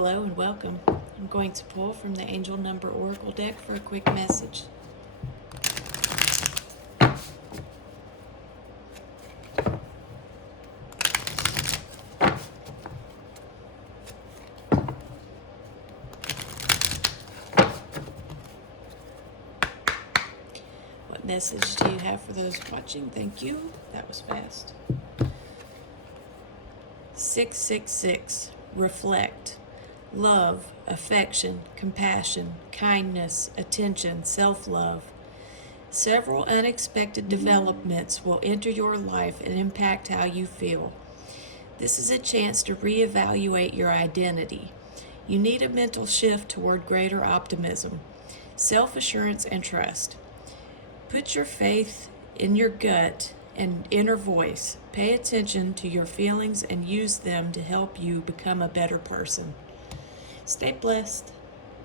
Hello and welcome. I'm going to pull from the Angel Number Oracle deck for a quick message. What message do you have for those watching? Thank you. That was fast. 666. Reflect. Love, affection, compassion, kindness, attention, self-love. Several unexpected developments will enter your life and impact how you feel. This is a chance to reevaluate your identity. You need a mental shift toward greater optimism, self-assurance, and trust. Put your faith in your gut and inner voice. Pay attention to your feelings and use them to help you become a better person. Stay blessed.